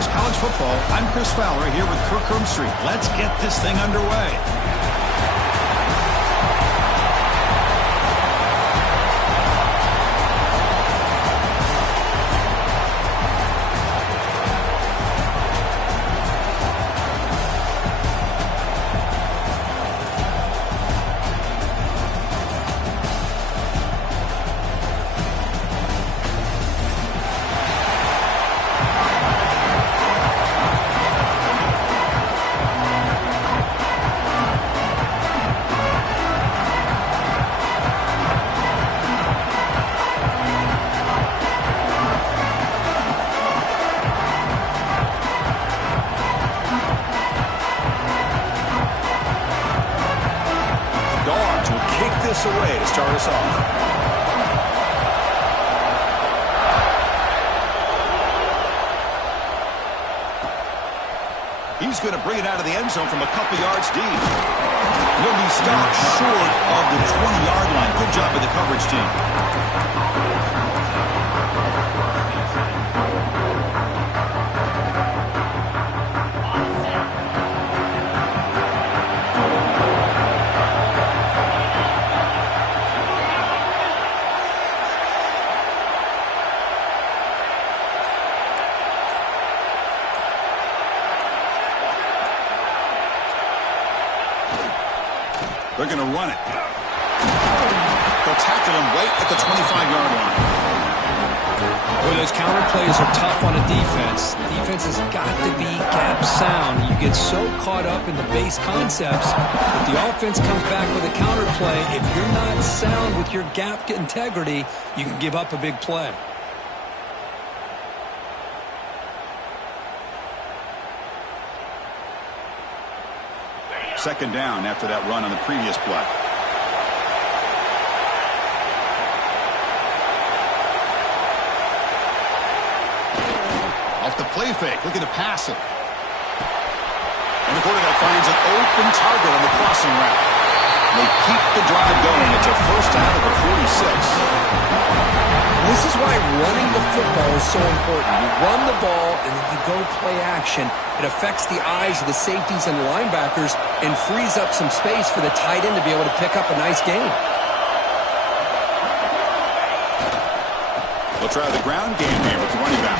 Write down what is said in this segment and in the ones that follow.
Sports College Football. I'm Chris Fowler here with Kirk Street. Let's get this thing underway. Away to start us off. He's going to bring it out of the end zone from a couple yards deep. He'll be stopped short of the 20-yard line. Good job by the coverage team. They're going to run it. They'll tackle him right at the 25-yard line. Well, those counter plays are tough on a defense. Defense has got to be gap sound. You get so caught up in the base concepts. If the offense comes back with a counter play, if you're not sound with your gap integrity, you can give up a big play. Second down after that run on the previous play. Off the play fake, looking to pass it. And the quarterback finds an open target on the crossing route. They keep the drive going. It's a first down at the 46. This is why running the football is so important. You run the ball and then you go play action. It affects the eyes of the safeties and linebackers and frees up some space for the tight end to be able to pick up a nice gain. They'll try the ground game here with the running back.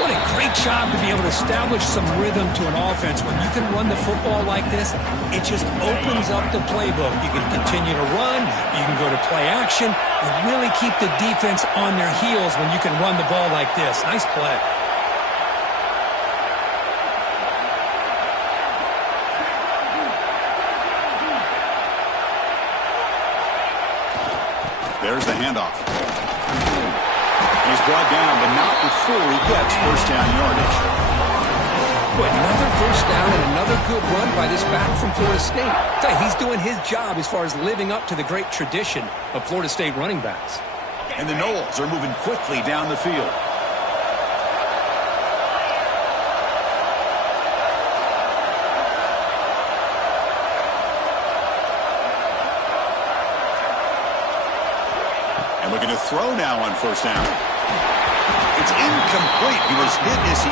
What a great job to be able to establish some rhythm to an offense. When you can run the football like this, it just opens up the playbook. You can continue to run. You can go to play action. You really keep the defense on their heels when you can run the ball like this. Nice play. There's the handoff. He's brought down, but not before he gets first down yardage. Boy, another first down and another good run by this back from Florida State. He's doing his job as far as living up to the great tradition of Florida State running backs. And the Noles are moving quickly down the field. And looking to throw now on first down. It's incomplete. He was hit as he...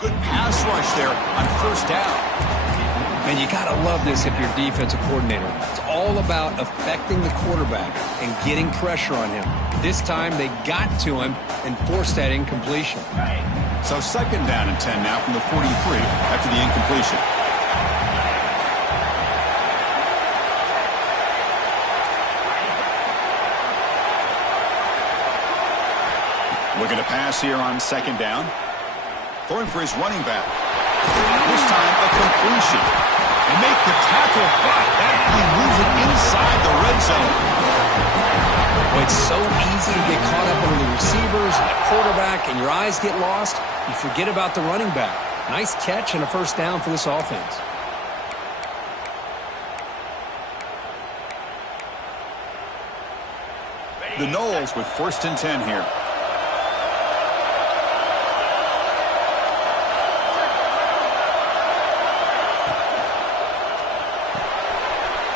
Good pass rush there on first down. And you got to love this if you're a defensive coordinator. It's all about affecting the quarterback and getting pressure on him. This time they got to him and forced that incompletion. So second down and 10 now from the 43 after the incompletion. Looking to pass here on second down. Throwing for his running back. This time a completion. And make the tackle, but that play moves it inside the red zone. Well, it's so easy to get caught up under the receivers and the quarterback, and your eyes get lost. You forget about the running back. Nice catch and a first down for this offense. The Knowles with 1st and 10 here.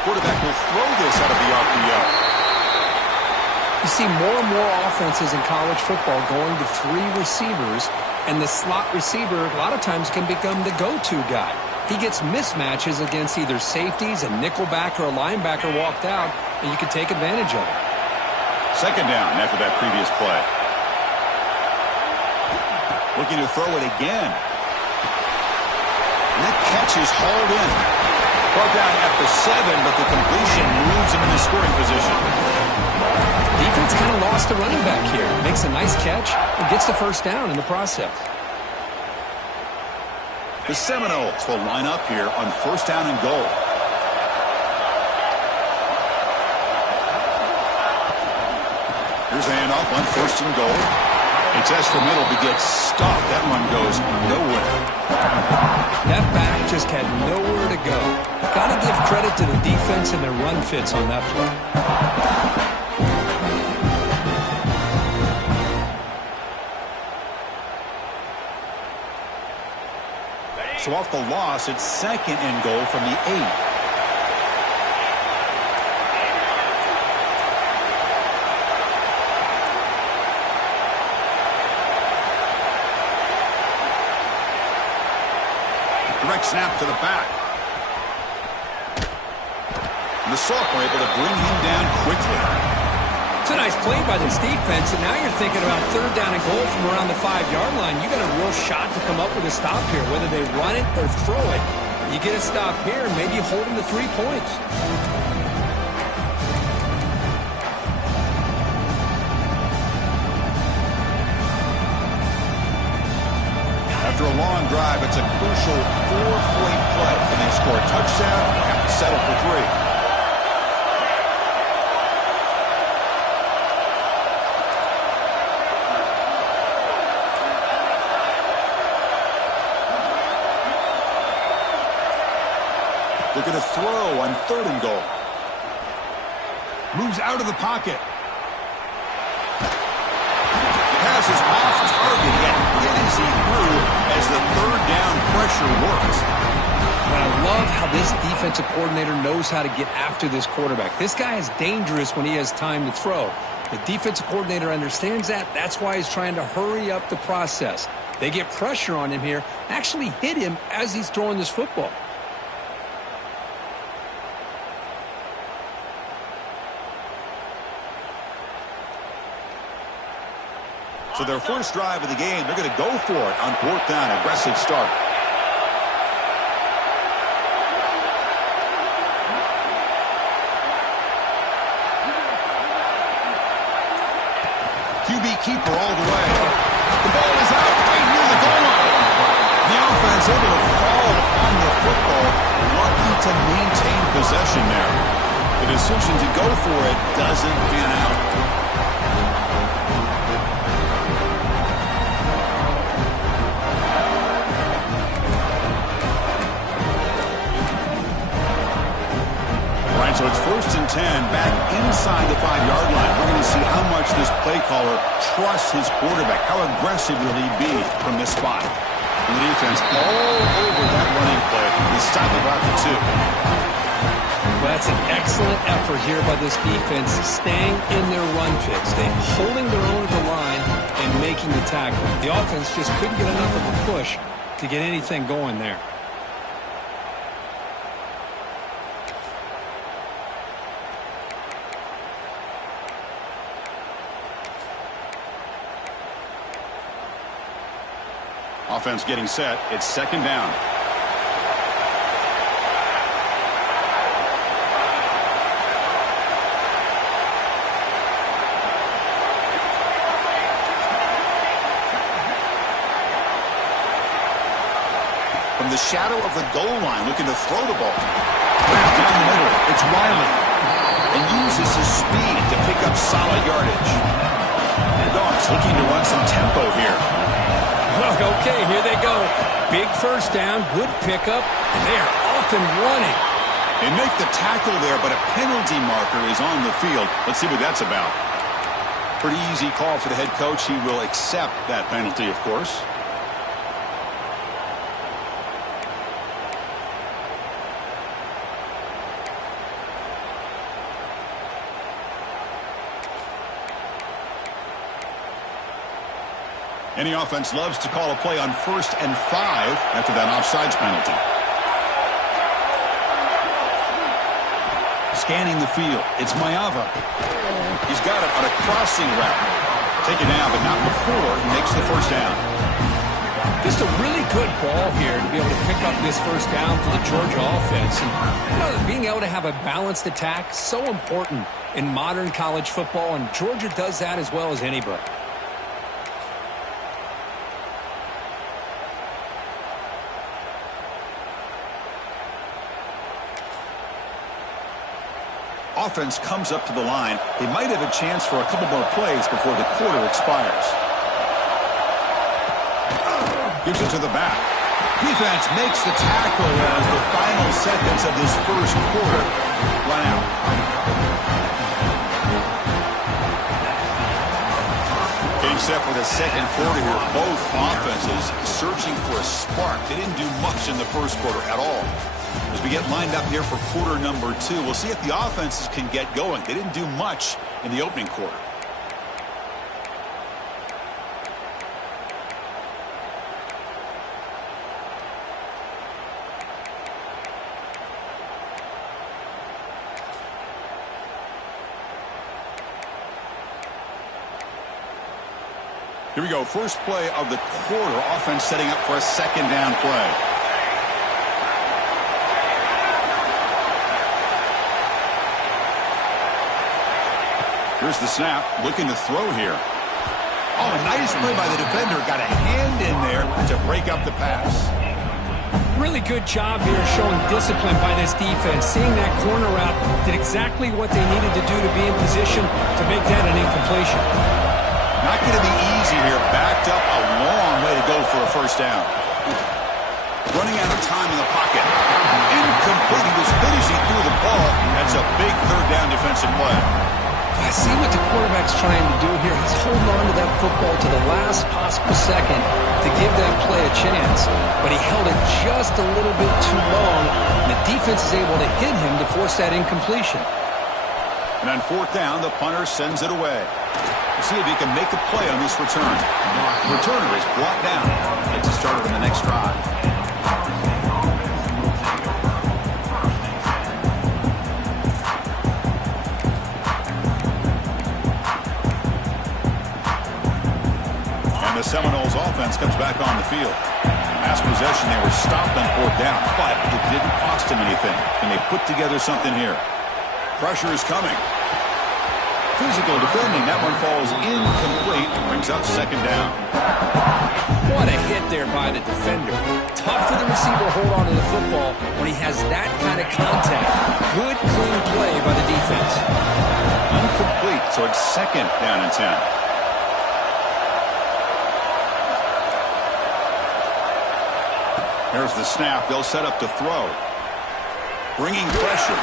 Quarterback will throw this out of the RPO. You see more and more offenses in college football going to 3 receivers, and the slot receiver a lot of times can become the go-to guy. He gets mismatches against either safeties, a nickelback, or a linebacker walked out, and you can take advantage of it. Second down after that previous play. Looking to throw it again. And that catch is hauled in. Brought down at the 7, but the completion moves him into scoring position. Defense kind of lost the running back here. Makes a nice catch and gets the first down in the process. The Seminoles will line up here on 1st down and goal. Here's a handoff on 1st and goal. He tests the middle, but gets stopped. That run goes nowhere. That back just had nowhere to go. Got to give credit to the defense and their run fits on that play. So off the loss, it's 2nd and goal from the 8. Direct snap to the back. And the sophomore able to bring him down quickly. It's a nice play by this defense, and now you're thinking about 3rd down and goal from around the 5-yard line. You got a real shot to come up with a stop here, whether they run it or throw it. You get a stop here, and maybe you hold them to 3 points. After a long drive, it's a crucial 4-point play. Can they score a touchdown or have to settle for 3? Looking to throw on 3rd and goal. Moves out of the pocket. Pass is off target, yet hit as he threw as the 3rd down pressure works. But I love how this defensive coordinator knows how to get after this quarterback. This guy is dangerous when he has time to throw. The defensive coordinator understands that. That's why he's trying to hurry up the process. They get pressure on him here, actually hit him as he's throwing this football. So their first drive of the game, they're going to go for it on 4th down. Aggressive start. QB keeper all the way. The ball is out right near the goal line. The offense able to fall on the football. Lucky to maintain possession there. The decision to go for it doesn't pan out. So it's 1st and 10 back inside the 5-yard line. We're going to see how much this play caller trusts his quarterback. How aggressive will he be from this spot? And the defense all over that running play. They stop about the 2. Well, that's an excellent effort here by this defense, staying in their run fit, staying holding their own at the line and making the tackle. The offense just couldn't get enough of a push to get anything going there. Offense getting set. It's 2nd down. from the shadow of the goal line, looking to throw the ball. Down the middle, it's Riley. And uses his speed to pick up solid yardage. The Dogs looking to run some tempo here. Okay, here they go. Big first down, good pickup, and they are off and running. They make the tackle there, but a penalty marker is on the field. Let's see what that's about. Pretty easy call for the head coach. He will accept that penalty, of course. Any offense loves to call a play on 1st and 5 after that offsides penalty. Scanning the field. It's Mayava. He's got it on a crossing route. Taken down, but not before he makes the first down. Just a really good ball here to be able to pick up this first down for the Georgia offense. And, being able to have a balanced attack, so important in modern college football, and Georgia does that as well as anybody. Offense comes up to the line. They might have a chance for a couple more plays before the quarter expires. Gives it to the back. Defense makes the tackle as the final seconds of this first quarter run out. Game set for the second quarter here. Both offenses searching for a spark. They didn't do much in the first quarter at all. As we get lined up here for quarter number 2, we'll see if the offenses can get going. They didn't do much in the opening quarter. Here we go. First play of the quarter. Offense setting up for a second down play. Here's the snap, looking to throw here. Oh, nice play by the defender. Got a hand in there to break up the pass. Really good job here showing discipline by this defense. Seeing that corner route, did exactly what they needed to do to be in position to make that an incompletion. Not going to be easy here. Backed up a long way to go for a first down. Running out of time in the pocket. Incomplete. He was finishing through the ball. That's a big third down defensive play. I see what the quarterback's trying to do here. He's holding on to that football to the last possible second to give that play a chance. But he held it just a little bit too long, and the defense is able to hit him to force that incompletion. And on fourth down, the punter sends it away. Let's see if he can make a play on this return. The returner is brought down. Gets it started on the next drive. The Seminoles offense comes back on the field. Last possession, they were stopped on fourth down, but it didn't cost them anything. And they put together something here. Pressure is coming. Physical defending. That one falls incomplete. Brings up second down. What a hit there by the defender. Tough for the receiver to hold on to the football when he has that kind of contact. Good, clean play by the defense. Incomplete, so it's second down and 10. Here's the snap. They'll set up to throw. Bringing pressure.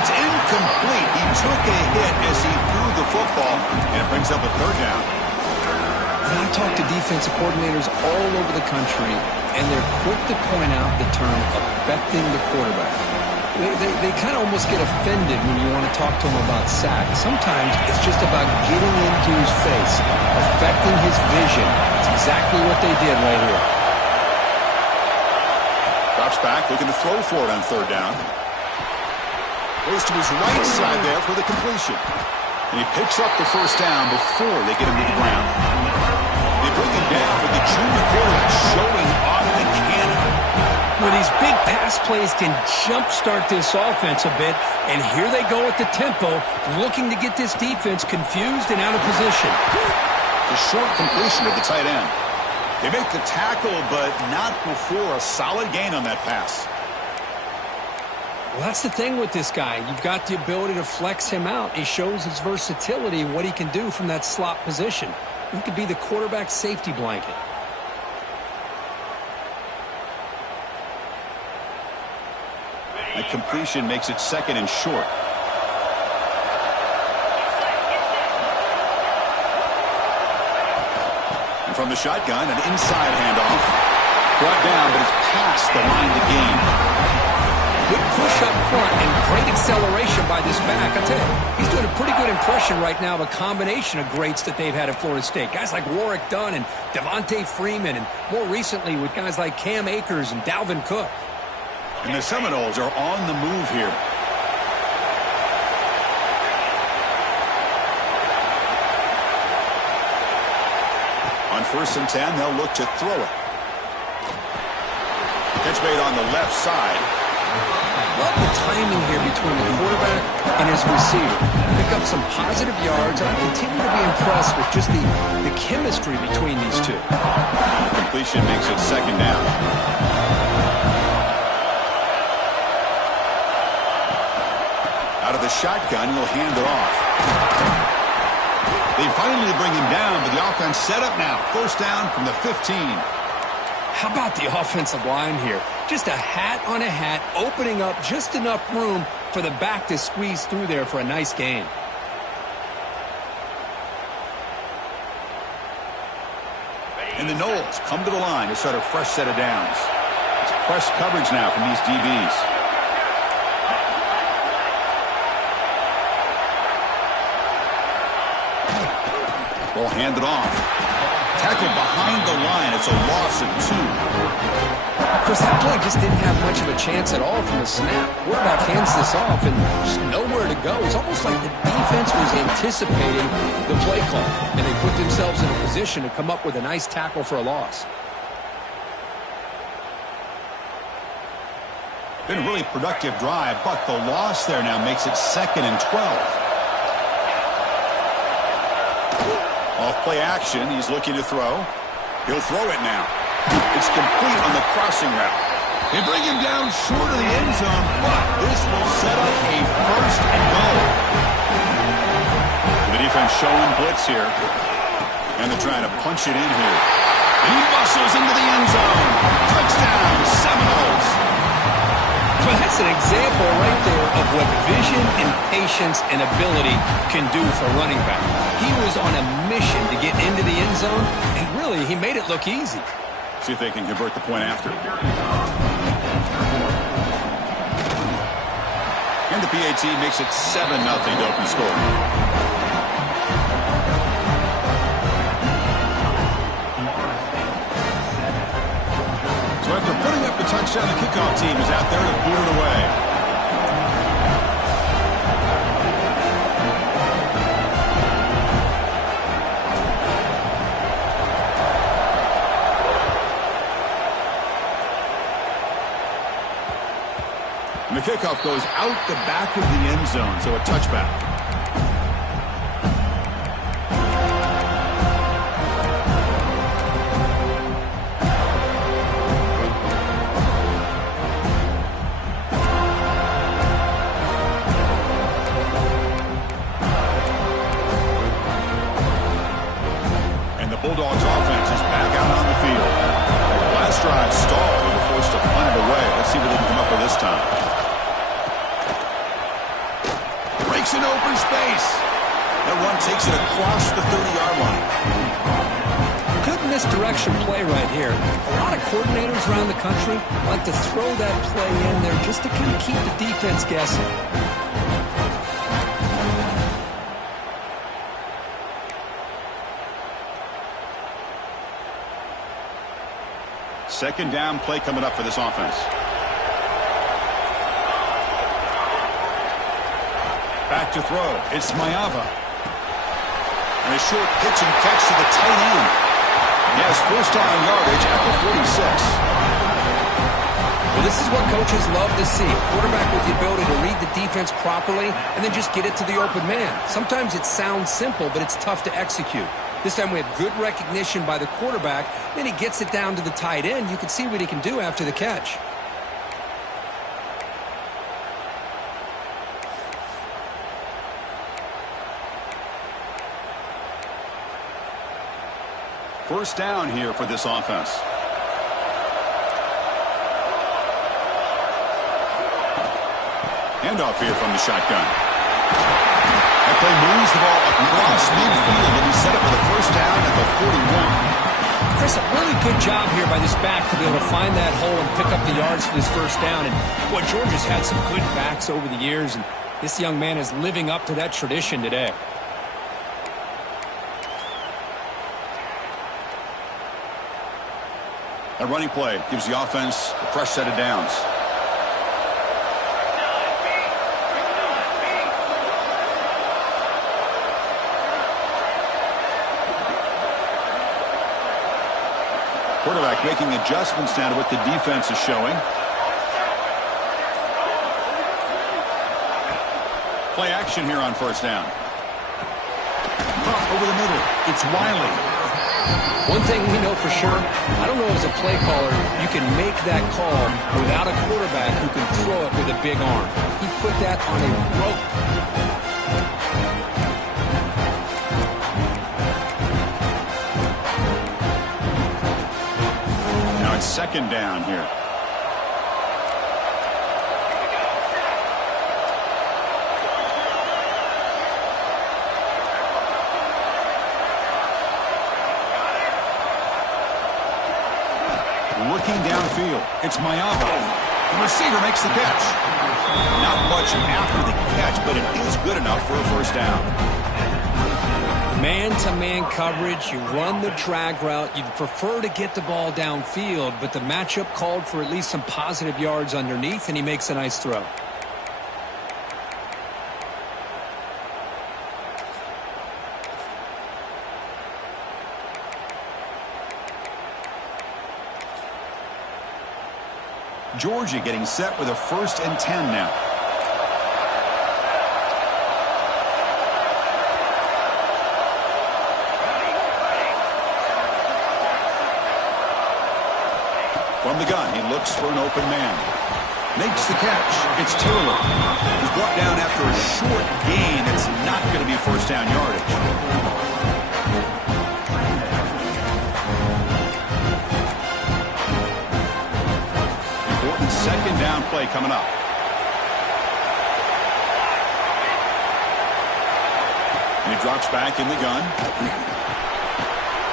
It's incomplete. He took a hit as he threw the football, and it brings up a third down. I talk to defensive coordinators all over the country, and they're quick to point out the term affecting the quarterback. They kind of almost get offended when you want to talk to them about sacks. Sometimes it's just about getting into his face, affecting his vision. It's exactly what they did right here. Drops back, looking to throw for it on third down. Goes to his right side there for the completion. And he picks up the first down before they get him to the ground. They bring him down with the junior quarterback showing off the cannon. Well, these big pass plays can jumpstart this offense a bit, and here they go at the tempo, looking to get this defense confused and out of position. The short completion of the tight end. They make the tackle, but not before a solid gain on that pass. Well, that's the thing with this guy. You've got the ability to flex him out. He shows his versatility and what he can do from that slot position. He could be the quarterback safety blanket. That completion makes it 2nd and short. And from the shotgun, an inside handoff. Brought down, but it's past the line to gain. Good push up front and great acceleration by this back. I tell you, he's doing a pretty good impression right now of a combination of greats that they've had at Florida State. Guys like Warwick Dunn and Devontae Freeman, and more recently with guys like Cam Akers and Dalvin Cook. And the Seminoles are on the move here. On 1st and 10, they'll look to throw it. Catch made on the left side. Love the timing here between the quarterback and his receiver. Pick up some positive yards. I continue to be impressed with just the chemistry between these two. Completion makes it 2nd down. Out of the shotgun, he'll hand it off. They finally bring him down, but the offense set up now. 1st down from the 15. How about the offensive line here? Just a hat on a hat, opening up just enough room for the back to squeeze through there for a nice gain. And the Noles come to the line to start a fresh set of downs. It's press coverage now from these DBs. Ball handed off. Tackled behind the line. It's a loss of 2. Chris, that play just didn't have much of a chance at all from the snap. Quarterback hands this off and just nowhere to go. It's almost like the defense was anticipating the play call, and they put themselves in a position to come up with a nice tackle for a loss. Been a really productive drive, but the loss there now makes it 2nd and 12. Off play action, he's looking to throw. He'll throw it now. It's complete on the crossing route. They bring him down short of the end zone, but this will set up a 1st and goal. The defense showing blitz here. And they're trying to punch it in here. And he muscles into the end zone. Touchdown, Seminoles. Well, that's an example right there of what vision and patience and ability can do for running back. He was on a mission to get into the end zone, and really, he made it look easy. See if they can convert the point after. And the PAT makes it 7-0 to open score. So after putting up the touchdown, the kickoff team is out there to boot it away. And the kickoff goes out the back of the end zone, so a touchback. Bulldogs offense is back out on the field. Last drive stalled. They were forced to punt it away. Let's see what they can come up with this time. Breaks an open space. That one takes it across the 30-yard line. Good misdirection play right here. A lot of coordinators around the country like to throw that play in there just to kind of keep the defense guessing. Second down play coming up for this offense. Back to throw. It's Mayava. And a short pitch and catch to the tight end. He has first down yardage at the 46. Well, this is what coaches love to see. A quarterback with the ability to read the defense properly and then just get it to the open man. Sometimes it sounds simple, but it's tough to execute. This time we have good recognition by the quarterback. Then he gets it down to the tight end. You can see what he can do after the catch. First down here for this offense. Handoff here from the shotgun. That play moves the ball across midfield, and he's set up for the first down at the 41. Chris, a really good job here by this back to be able to find that hole and pick up the yards for this first down. And boy, Georgia's had some good backs over the years, and this young man is living up to that tradition today. A running play gives the offense a fresh set of downs. Quarterback making adjustments now to what the defense is showing. Play action here on first down. Over the middle, it's Wiley. One thing we know for sure, I don't know as a play caller, you can make that call without a quarterback who can throw it with a big arm. He put that on a rope. Now it's second down here. Looking downfield, it's Mayava. The receiver makes the catch. Not much after the catch, but it is good enough for a first down. Man-to-man coverage, you run the drag route. You'd prefer to get the ball downfield, but the matchup called for at least some positive yards underneath, and he makes a nice throw. Georgia getting set with a 1st and 10 now. From the gun, he looks for an open man. Makes the catch. It's Taylor. He's brought down after a short gain. It's not going to be first down yardage. Second down play coming up. And he drops back in the gun.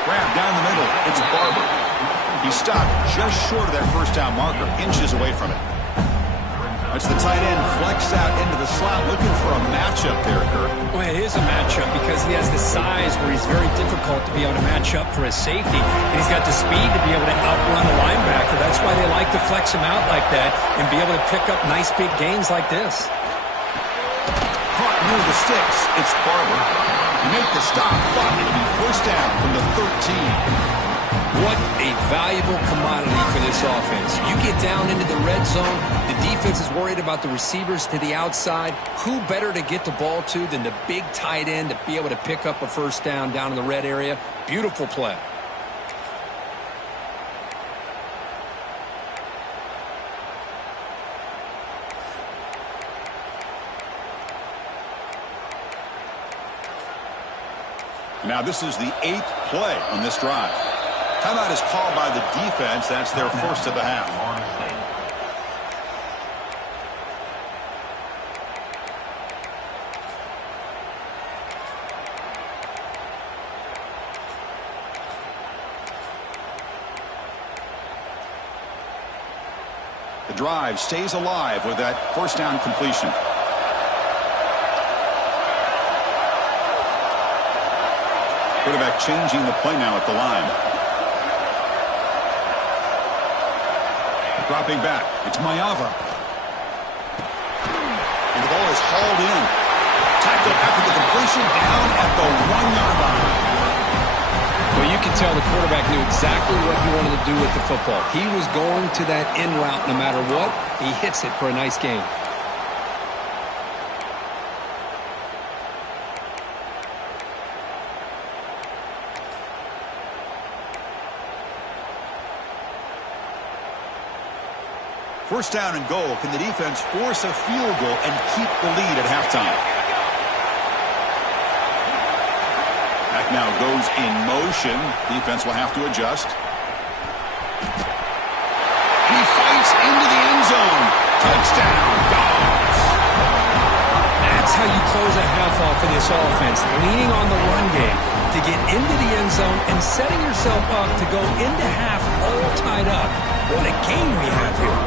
Grab down the middle. It's Barber. He stopped just short of that first down marker, inches away from it. That's the tight end flex out into the slot, looking for a matchup there, Kurt. Well, it is a matchup because he has the size where he's very difficult to be able to match up for his safety, and he's got the speed to be able to outrun a linebacker. That's why they like to flex him out like that and be able to pick up nice big gains like this. Caught near the sticks. It's Barber. Make the stop, but it'll be first down from the 13. What a valuable commodity for this offense. You get down into the red zone, the defense is worried about the receivers to the outside. Who better to get the ball to than the big tight end to be able to pick up a first down in the red area? Beautiful play. Now this is the 8th play on this drive. Timeout is called by the defense. That's their first of the half. The drive stays alive with that first down completion. Quarterback changing the play now at the line. Dropping back. It's Mayava. And the ball is hauled in. Tackled after the completion down at the 1-yard line. Well, you can tell the quarterback knew exactly what he wanted to do with the football. He was going to that in route no matter what. He hits it for a nice gain. First down and goal. Can the defense force a field goal and keep the lead at halftime? Back now goes in motion. Defense will have to adjust. He fights into the end zone. Touchdown, Dogs. That's how you close a half off for this offense. Leaning on the run game to get into the end zone and setting yourself up to go into half all tied up. What a game we have here.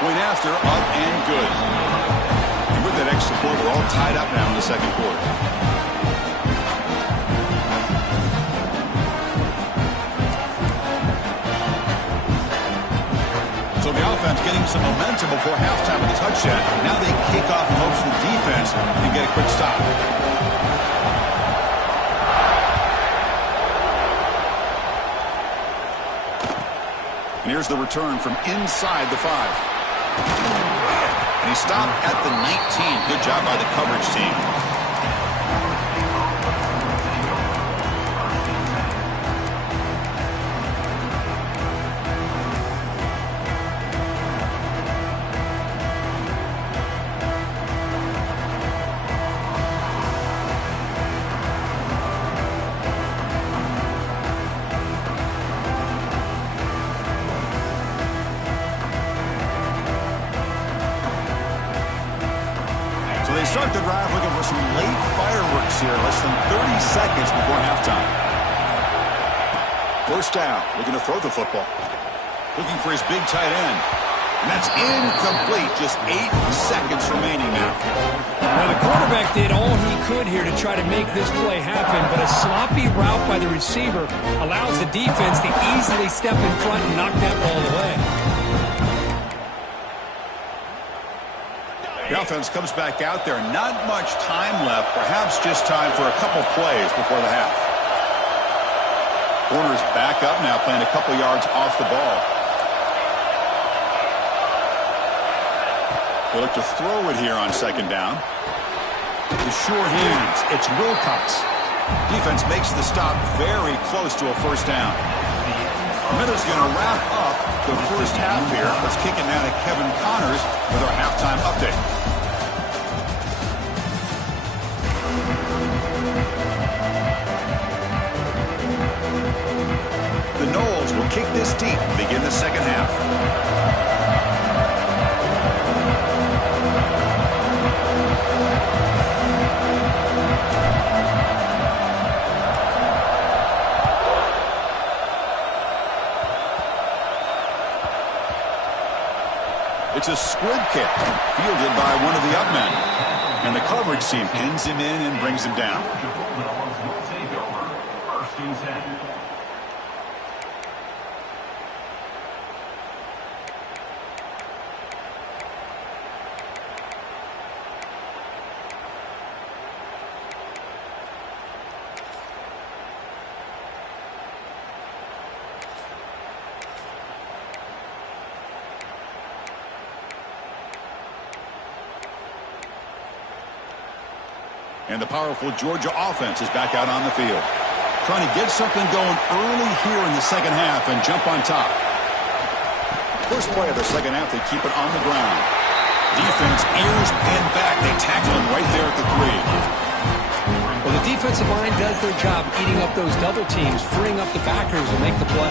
Point after, up and good. And with that extra point, we're all tied up now in the second quarter. So the offense getting some momentum before halftime with a touchdown. Now they kick off in hopes the defense can get a quick stop. And here's the return from inside the 5. And he stopped at the 19. Good job by the coverage team. Start the drive looking for some late fireworks here, less than 30 seconds before halftime. First down, looking to throw the football. Looking for his big tight end. And that's incomplete. Just 8 seconds remaining now. Now the quarterback did all he could here to try to make this play happen, but a sloppy route by the receiver allows the defense to easily step in front and knock that ball away. The offense comes back out there. Not much time left. Perhaps just time for a couple plays before the half. Corner's back up now, playing a couple yards off the ball. They look to throw it here on second down. The sure hands. It's Wilcox. Defense makes the stop very close to a first down. Miller's going to wrap up the first half here. Let's kick it now to Kevin Connors with our halftime update. The Noles will kick this deep to begin the second half. It's a squib kick, fielded by one of the up men. And the coverage team pins him in and brings him down. And the powerful Georgia offense is back out on the field. Trying to get something going early here in the second half and jump on top. First play of the second half, they keep it on the ground. Defense ears pinned back. They tackle him right there at the 3. Well, the defensive line does their job eating up those double teams, freeing up the backers to make the play.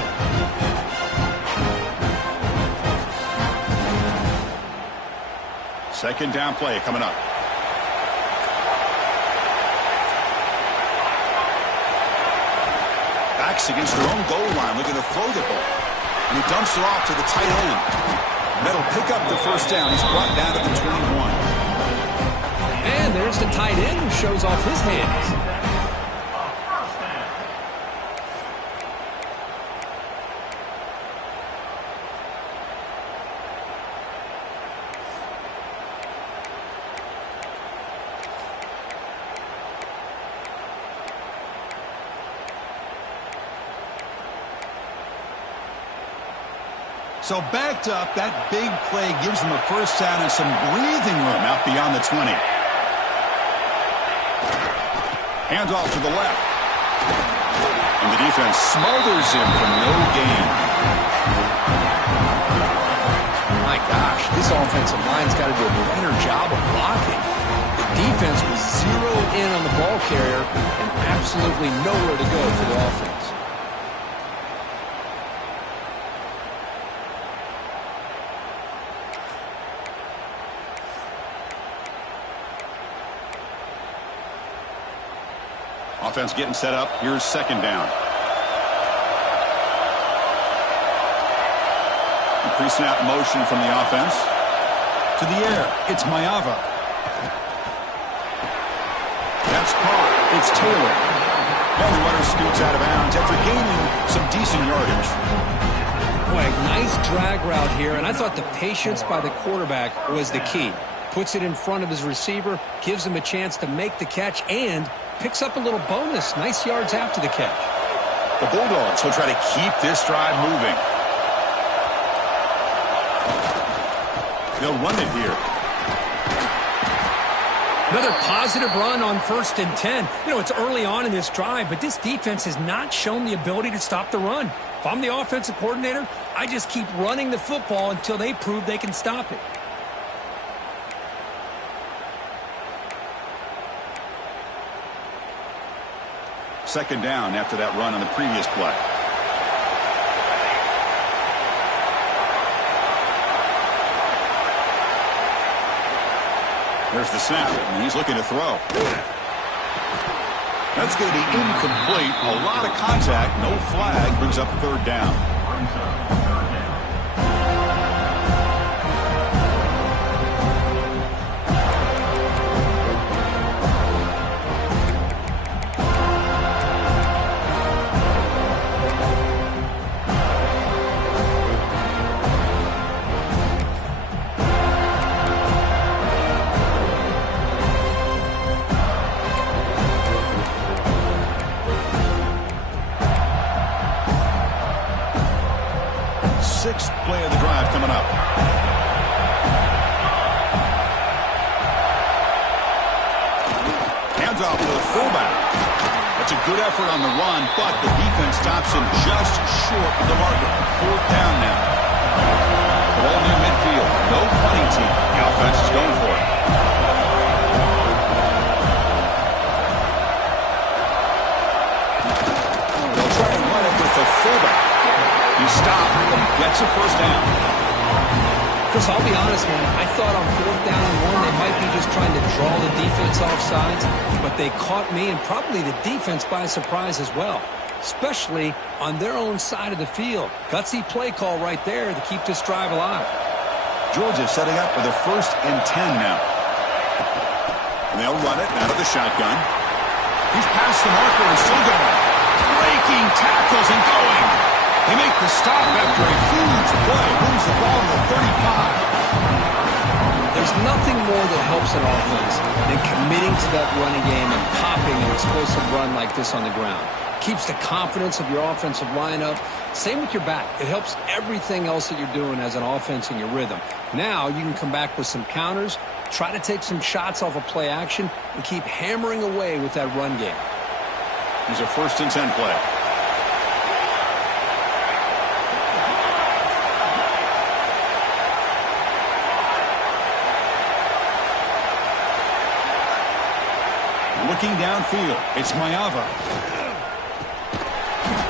Second down play coming up. Backs against their own goal line, looking to throw the ball. And he dumps it off to the tight end. That'll pick up the first down. He's brought down to the 21. And there's the tight end who shows off his hands. So backed up, that big play gives them a first down and some breathing room out beyond the 20. Handoff to the left. And the defense smothers him for no gain. My gosh, this offensive line's got to do a better job of blocking. The defense was zeroed in on the ball carrier and absolutely nowhere to go for the offense. Offense getting set up. Here's second down. Pre-snap motion from the offense. To the air. It's Mayava. That's caught. It's Taylor. Now the runner scoots out of bounds after gaining some decent yardage. Boy, nice drag route here, and I thought the patience by the quarterback was the key. Puts it in front of his receiver, gives him a chance to make the catch, and picks up a little bonus. Nice yards after the catch. The Bulldogs will try to keep this drive moving. They'll run it here. Another positive run on 1st and 10. You know, it's early on in this drive, but this defense has not shown the ability to stop the run. If I'm the offensive coordinator, I just keep running the football until they prove they can stop it. Second down after that run on the previous play. There's the snap, and he's looking to throw. That's going to be incomplete. A lot of contact. No flag. Brings up third down. Sixth play of the drive coming up. Hands off to the fullback. That's a good effort on the run, but the defense stops him just short of the marker. Fourth down now. Ball near midfield. No punting team. The offense is going for it. They'll try and run it with the fullback. He stopped and gets a first down. Chris, I'll be honest, man. I thought on 4th down and 1 they might be just trying to draw the defense off sides, but they caught me and probably the defense by surprise as well, especially on their own side of the field. Gutsy play call right there to keep this drive alive. Georgia setting up with a 1st and 10 now. And they'll run it out of the shotgun. He's past the marker and still going. Breaking tackles and going. They make the stop after a huge play. Moves the ball to the 35. There's nothing more that helps an offense than committing to that running game and popping an explosive run like this on the ground. Keeps the confidence of your offensive lineup. Same with your back. It helps everything else that you're doing as an offense in your rhythm. Now you can come back with some counters, try to take some shots off of play action, and keep hammering away with that run game. Here's a 1st and 10 play. Looking downfield, it's Mayava.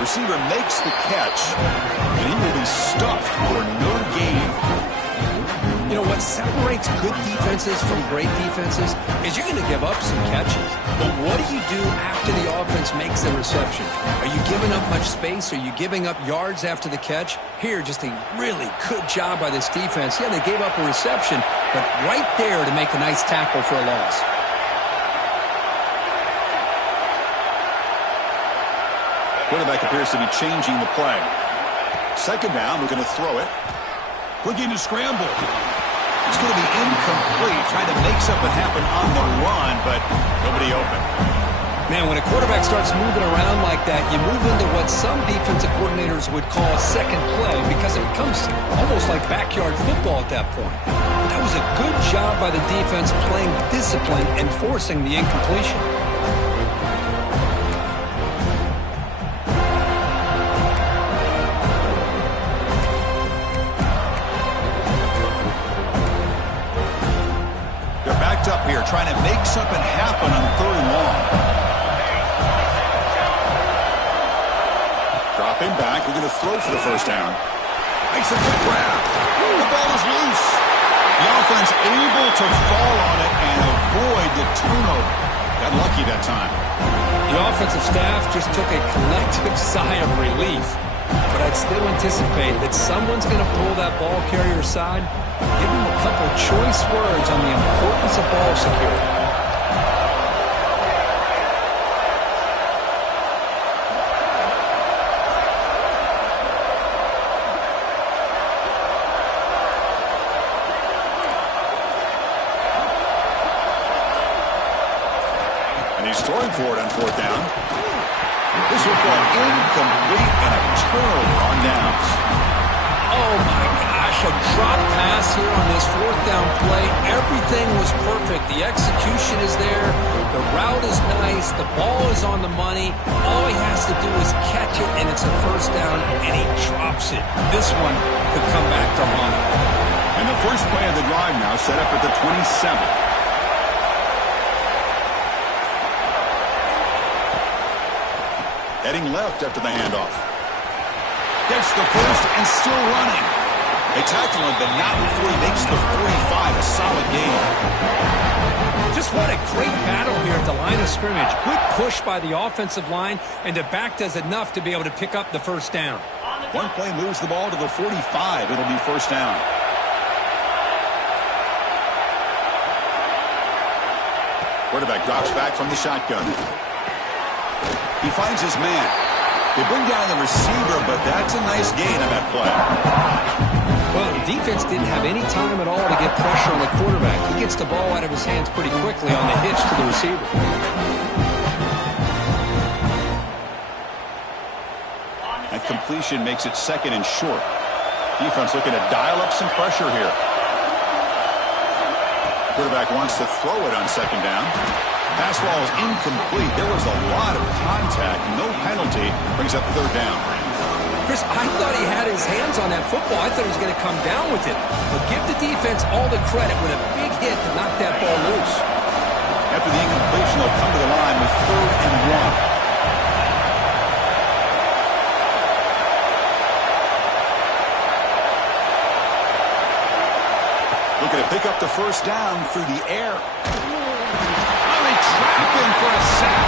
Receiver makes the catch, and he will be stuffed for no gain. You know what separates good defenses from great defenses is you're going to give up some catches. But what do you do after the offense makes the reception? Are you giving up much space? Are you giving up yards after the catch? Here, just a really good job by this defense. Yeah, they gave up a reception, but right there to make a nice tackle for a loss. Quarterback appears to be changing the play. Second down, we're going to throw it. Looking to scramble. It's going to be incomplete. Trying to make something happen on the run, but nobody open. Man, when a quarterback starts moving around like that, you move into what some defensive coordinators would call a second play because it becomes almost like backyard football at that point. But that was a good job by the defense playing discipline and forcing the incompletion. They're backed up here trying to make something happen on 3rd and long. Dropping back, we're going to throw for the first down. Makes a good grab. The ball is loose. The offense able to fall on it and avoid the turnover. Got lucky that time. The offensive staff just took a collective sigh of relief. But I'd still anticipate that someone's going to pull that ball carrier aside, give him a couple choice words on the importance of ball security. Throwing for it on 4th down. This will go incomplete and a turnover on downs. Oh my gosh, a drop pass here on this 4th down play. Everything was perfect. The execution is there. The route is nice. The ball is on the money. All he has to do is catch it, and it's a 1st down, and he drops it. This one could come back to haunt him. And the first play of the drive now set up at the 27. Heading left after the handoff. Gets the first and still running. They tackle him, but not before he makes the 45. A solid game. Just what a great battle here at the line of scrimmage. Good push by the offensive line, and the back does enough to be able to pick up the 1st down. One play moves the ball to the 45. It'll be 1st down. Quarterback drops back from the shotgun. He finds his man. They bring down the receiver, but that's a nice gain on that play. Well, the defense didn't have any time at all to get pressure on the quarterback. He gets the ball out of his hands pretty quickly on the hitch to the receiver. That completion makes it 2nd and short. Defense looking to dial up some pressure here. Quarterback wants to throw it on 2nd down. Pass ball is incomplete. There was a lot of contact. No penalty. Brings up 3rd down. Chris, I thought he had his hands on that football. I thought he was going to come down with it. But give the defense all the credit with a big hit to knock that ball loose. After the incompletion, they'll come to the line with 3rd and 1. Looking to pick up the 1st down through the air. Trapping for a sack.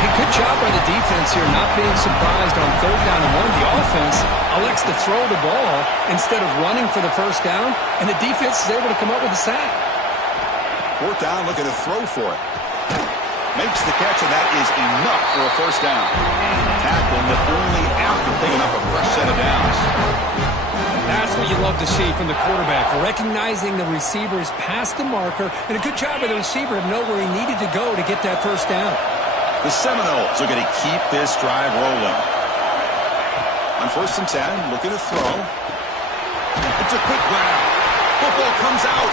Hey, good job by the defense here, not being surprised on 3rd down and 1. The offense elects to throw the ball instead of running for the 1st down, and the defense is able to come up with a sack. 4th down, looking to throw for it. Makes the catch, and that is enough for a 1st down. Tackled, but only after picking up a fresh set of downs. That's what you love to see from the quarterback, recognizing the receiver's past the marker, and a good job by the receiver to know where he needed to go to get that 1st down. The Seminoles are going to keep this drive rolling. On 1st and 10, looking to throw. It's a quick grab. Football comes out.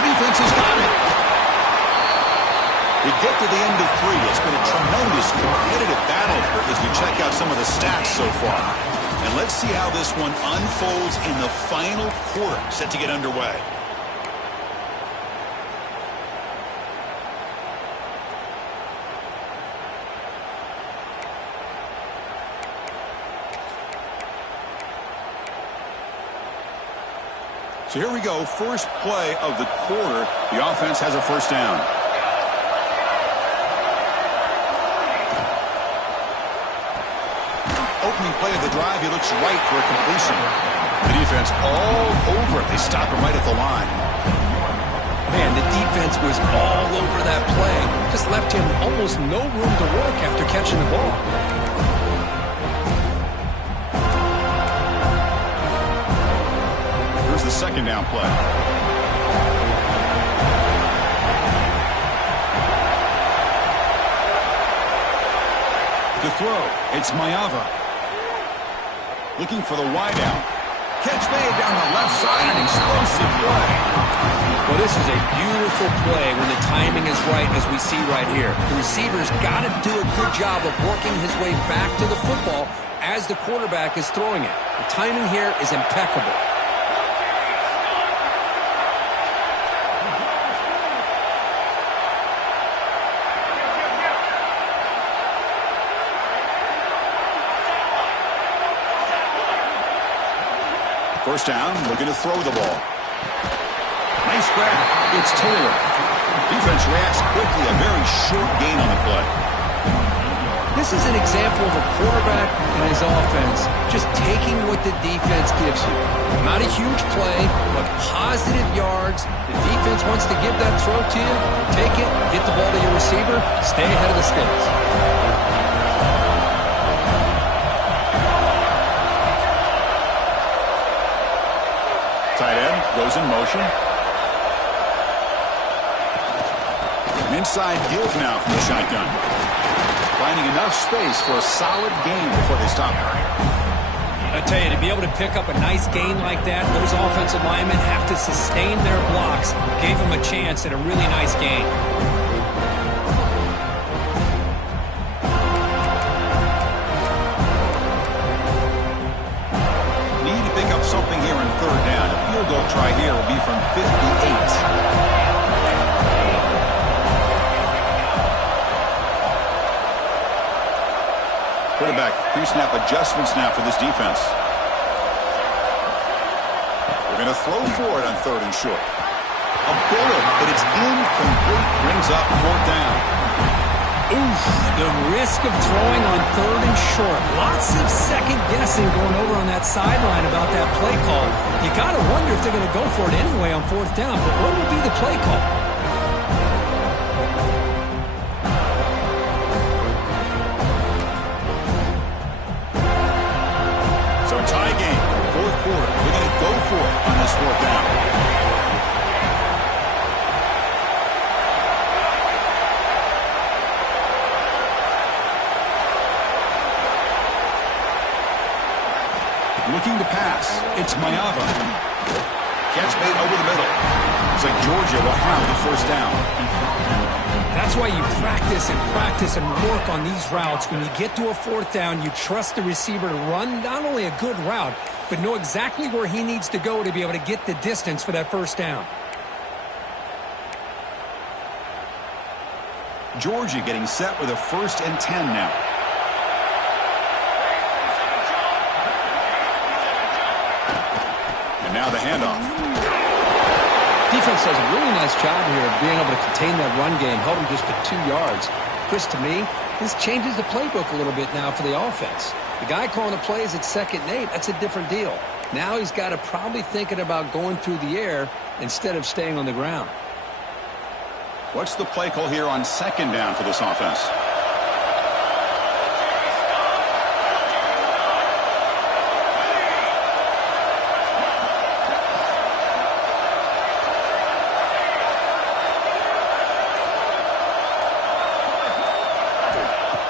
The defense has got it. We get to the end of 3. It's been a tremendous competitive battle here as we check out some of the stats so far. And let's see how this one unfolds in the final quarter, set to get underway. So here we go, first play of the quarter. The offense has a 1st down. Opening play of the drive, he looks right for a completion. The defense all over it. They stop him right at the line. Man, the defense was all over that play. Just left him almost no room to work after catching the ball. Here's the 2nd down play. throw. It's Mayava. Looking for the wideout. Catch made down the left side, an explosive play. Well, this is a beautiful play when the timing is right, as we see right here. The receiver's got to do a good job of working his way back to the football as the quarterback is throwing it. The timing here is impeccable. First down, looking to throw the ball. Nice grab. It's Taylor. Defense reacts quickly. A very short gain on the play. This is an example of a quarterback and his offense just taking what the defense gives you. Not a huge play, but positive yards. The defense wants to give that throw to you. Take it, get the ball to your receiver, stay ahead of the sticks. Tight end goes in motion. An inside give now from the shotgun. Finding enough space for a solid gain before they stop. I tell you, to be able to pick up a nice gain like that, those offensive linemen have to sustain their blocks. Gave them a chance at a really nice gain. Need to pick up something here in third down. A field goal try here will be from 58. Quarterback pre-snap adjustments now for this defense. They're going to throw for it on third and short. A bullet, but it's incomplete. Brings up fourth down. Oof, the risk of throwing on third and short. Lots of second guessing going over on that sideline about that play call. You got to wonder if they're going to go for it anyway on fourth down, but what would be the play call? Tie game, fourth quarter. We're going to go for it on this fourth down. Looking to pass. It's Mayava. Catch made over the middle. Looks like Georgia will have the first down. That's why you practice and work on these routes. When you get to a fourth down, you trust the receiver to run not only a good route, but know exactly where he needs to go to be able to get the distance for that first down. Georgia getting set with a 1st and 10 now. And now the handoff. Defense does a really nice job here of being able to contain that run game, held him just to 2 yards. Chris, to me, this changes the playbook a little bit now for the offense. The guy calling the plays at 2nd and 8, that's a different deal. Now he's got to probably thinking about going through the air instead of staying on the ground. What's the play call here on 2nd down for this offense?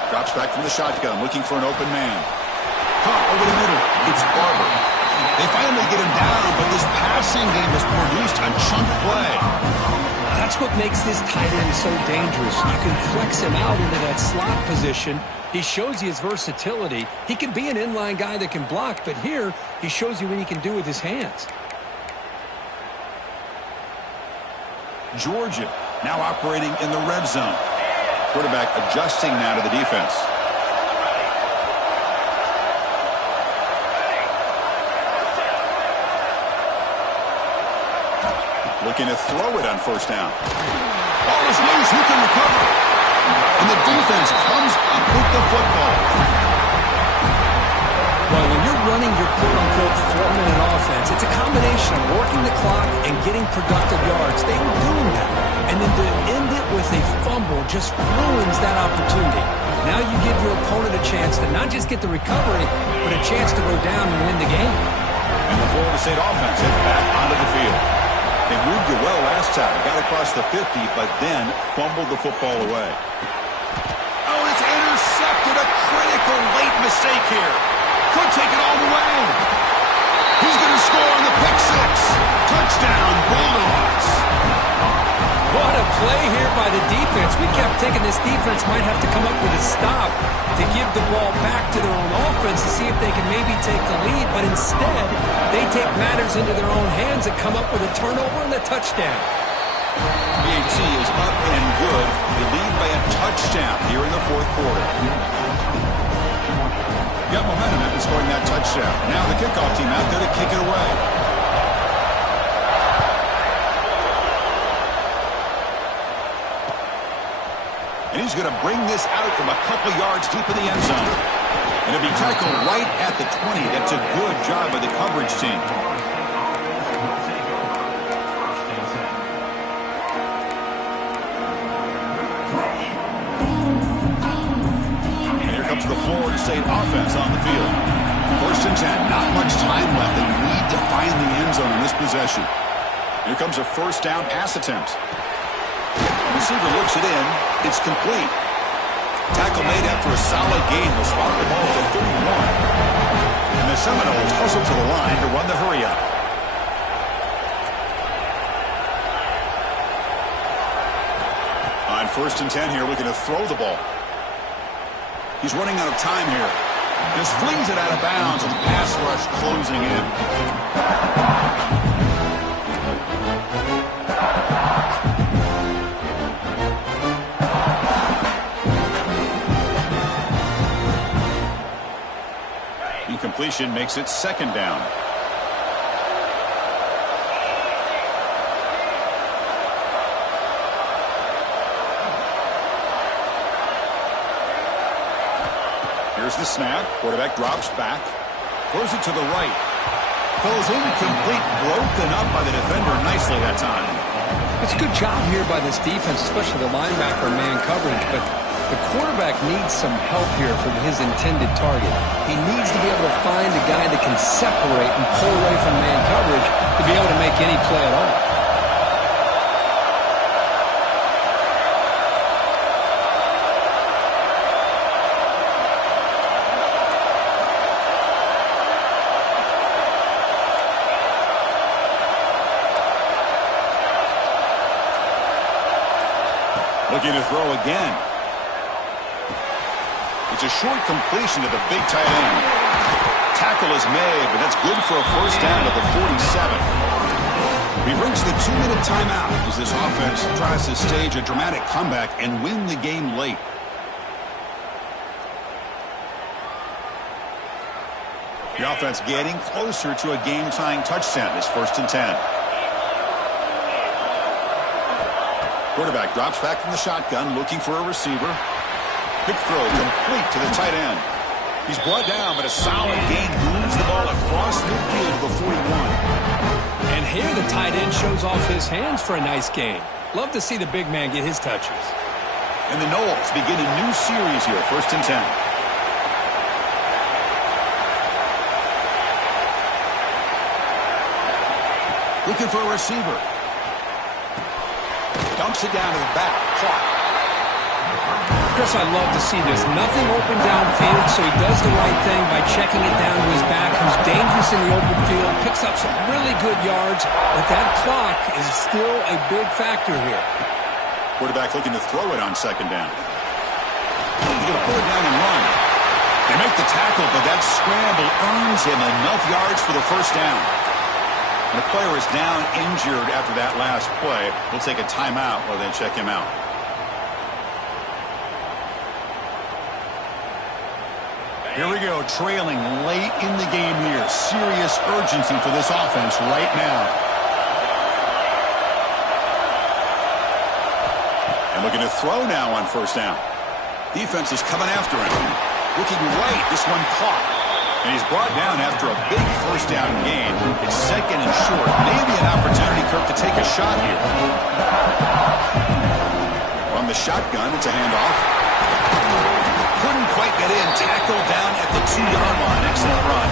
Drops back from the shotgun, looking for an open man. Pump over the middle. It's Barber. They finally get him down, but this passing game has produced a chunk play. That's what makes this tight end so dangerous. You can flex him out into that slot position. He shows you his versatility. He can be an inline guy that can block, but here he shows you what he can do with his hands. Georgia now operating in the red zone. Quarterback adjusting now to the defense. Looking to throw it on first down. Ball is loose. Who can recover? And the defense comes up with the football. Well, when you're running your quote-unquote 4-minute offense, it's a combination of working the clock and getting productive yards. They were doing that. And then to end it with a fumble just ruins that opportunity. Now you give your opponent a chance to not just get the recovery, but a chance to go down and win the game. And the Florida State offense is back onto the field. They moved it well last time. Got across the 50, but then fumbled the football away. Oh, it's intercepted. A critical critical late mistake here. Could take it all the way. He's going to score on the pick six. Touchdown, Bulldogs. What a play here by the defense. We kept thinking this defense might have to come up with a stop to give the ball back to their own offense to see if they can maybe take the lead. But instead, they take matters into their own hands and come up with a turnover and a touchdown. BAT is up and good. They lead by a touchdown here in the fourth quarter. Got momentum after scoring that touchdown. Now the kickoff team out there to kick it away. And he's going to bring this out from a couple yards deep in the end zone. And it'll be tackled right at the 20. That's a good job by the coverage team. And here comes the Florida State offense on the field. First and 10. Not much time left. They need to find the end zone in this possession. Here comes a first down pass attempt. Receiver looks it in. It's complete. Tackle made after a solid gain. Will spot the ball for 31. And the Seminoles hustle to the line to run the hurry up. On first and 10 here, looking to throw the ball. He's running out of time here. Just flings it out of bounds, and the pass rush closing in. Completion makes it second down. Here's the snap. Quarterback drops back. Throws it to the right. Goes incomplete. Broken up by the defender nicely that time. It's a good job here by this defense, especially the linebacker man coverage, but the quarterback needs some help here from his intended target. He needs to be able to find a guy that can separate and pull away from man coverage to be able to make any play at all. Looking to throw again. It's a short completion to the big tight end. Tackle is made, but that's good for a first down at the 47. We've reached the 2-minute timeout as this offense tries to stage a dramatic comeback and win the game late. The offense getting closer to a game-tying touchdown. It's first and 10. Quarterback drops back from the shotgun, looking for a receiver. Quick throw complete to the tight end. He's brought down, but a solid gain moves the ball across midfield to the 41. And here the tight end shows off his hands for a nice gain. Love to see the big man get his touches. And the Noles begin a new series here, first and 10. Looking for a receiver. Dumps it down to the back. Clock. Chris, I love to see this. Nothing open downfield, so he does the right thing by checking it down to his back, who's dangerous in the open field, picks up some really good yards, but that clock is still a big factor here. Quarterback looking to throw it on second down. He's going to pull it down and run. They make the tackle, but that scramble earns him enough yards for the first down. And the player is down injured after that last play. We'll take a timeout while they check him out. Here we go, trailing late in the game here. Serious urgency for this offense right now. And looking to throw now on first down. Defense is coming after him. Looking right, this one caught. And he's brought down after a big first down gain. It's second and short. Maybe an opportunity, Kirk, to take a shot here. From the shotgun, it's a handoff. Couldn't quite get in. Tackled down at the 2-yard line. Excellent run.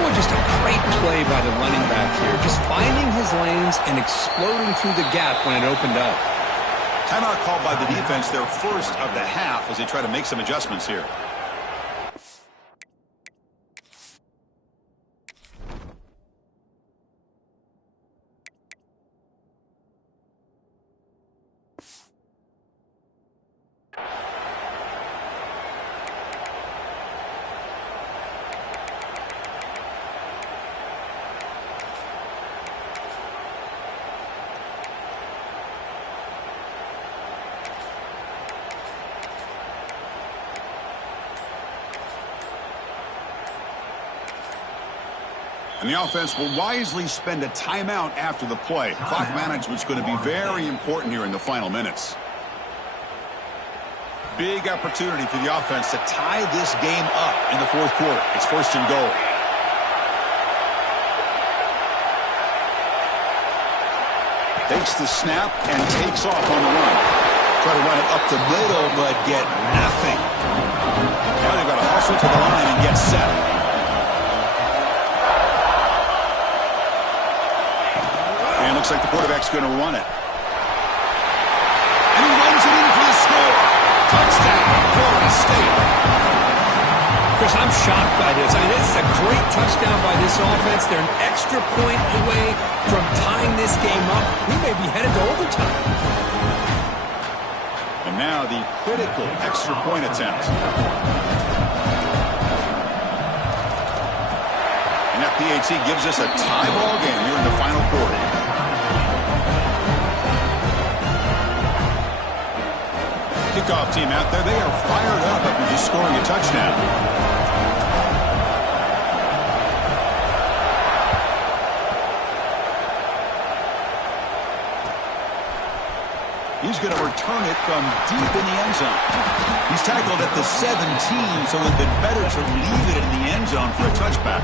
Boy, just a great play by the running back here. Just finding his lanes and exploding through the gap when it opened up. Timeout called by the defense, their first of the half, as they try to make some adjustments here. And the offense will wisely spend a timeout after the play. Clock management's going to be very important here in the final minutes. Big opportunity for the offense to tie this game up in the fourth quarter. It's first and goal. Takes the snap and takes off on the run. Try to run it up the middle, but get nothing. Now they've got to hustle to the line and get set. And looks like the quarterback's going to run it. And he runs it in for the score. Touchdown, Florida State. Chris, I'm shocked by this. I mean, this is a great touchdown by this offense. They're an extra point away from tying this game up. We may be headed to overtime. And now the critical extra point attempt. And that PAT gives us a tie ball game here in the final quarter. Kickoff team out there, they are fired up after just scoring a touchdown. He's going to return it from deep in the end zone. He's tackled at the 17, so it would have been better to leave it in the end zone for a touchback.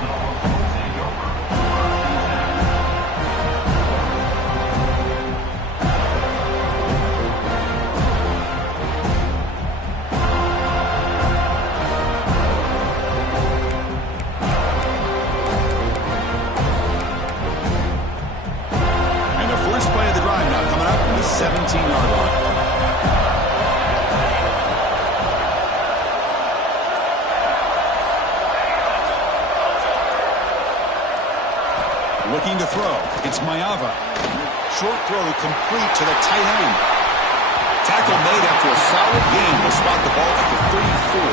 Play of the drive now coming up from the 17-yard line. Looking to throw. It's Mayava. Short throw complete to the tight end. Tackle made after a solid game will spot the ball at the 34.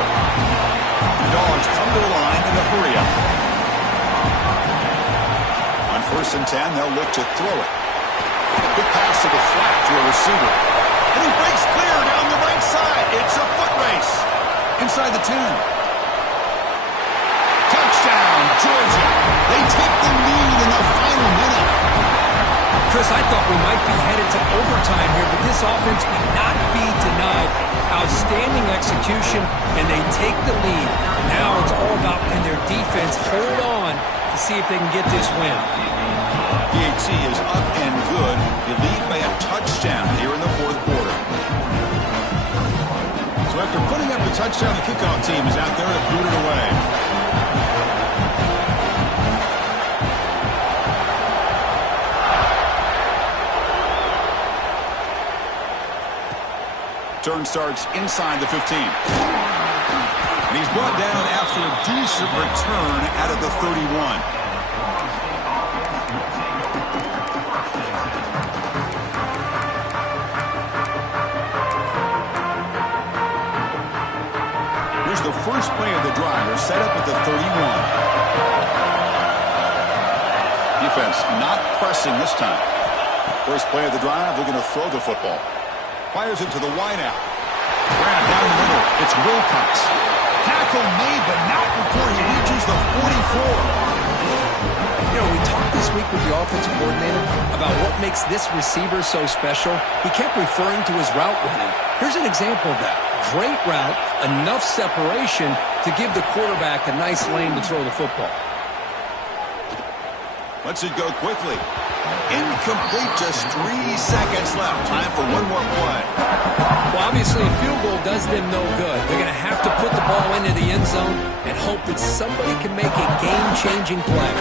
The Dogs come to the line in a hurry up. On 1st and 10, they'll look to throw it. Good pass to the flat to a receiver. And he breaks clear down the right side. It's a foot race. Inside the 10. Touchdown, Georgia. They take the lead in the final minute. Chris, I thought we might be headed to overtime here, but this offense cannot be denied. Outstanding execution, and they take the lead. Now it's all about can their defense hold on to see if they can get this win. PAT is up and good. You lead by a touchdown here in the fourth quarter. So after putting up the touchdown, the kickoff team is out there to boot it away. Turn starts inside the 15. And he's brought down after a decent return out of the 31. The first play of the drive is set up at the 31. Defense not pressing this time. First play of the drive, they're going to throw the football. Fires it to the wideout. Grab down the middle. It's Wilcox. Tackle made, but not before he reaches the 44. You know, we talked this week with the offensive coordinator about what makes this receiver so special. He kept referring to his route running. Here's an example of that. Great route, enough separation to give the quarterback a nice lane to throw the football. Lets it go quickly. Incomplete, just 3 seconds left. Time for one more play. Well, obviously a field goal does them no good. They're going to have to put the ball into the end zone and hope that somebody can make a game-changing play.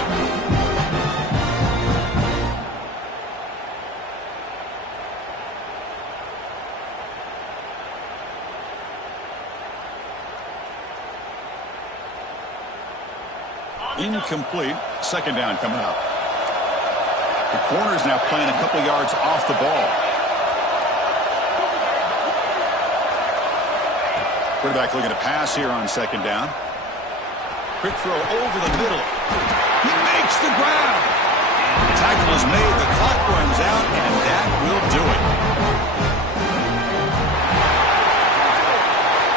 Incomplete. Second down coming up. The corner's now playing a couple yards off the ball. Quarterback looking to pass here on second down. Quick throw over the middle. He makes the grab. The tackle is made. The clock runs out, and that will do it.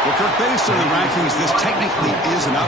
Well, Kirk, based on the rankings, this technically is an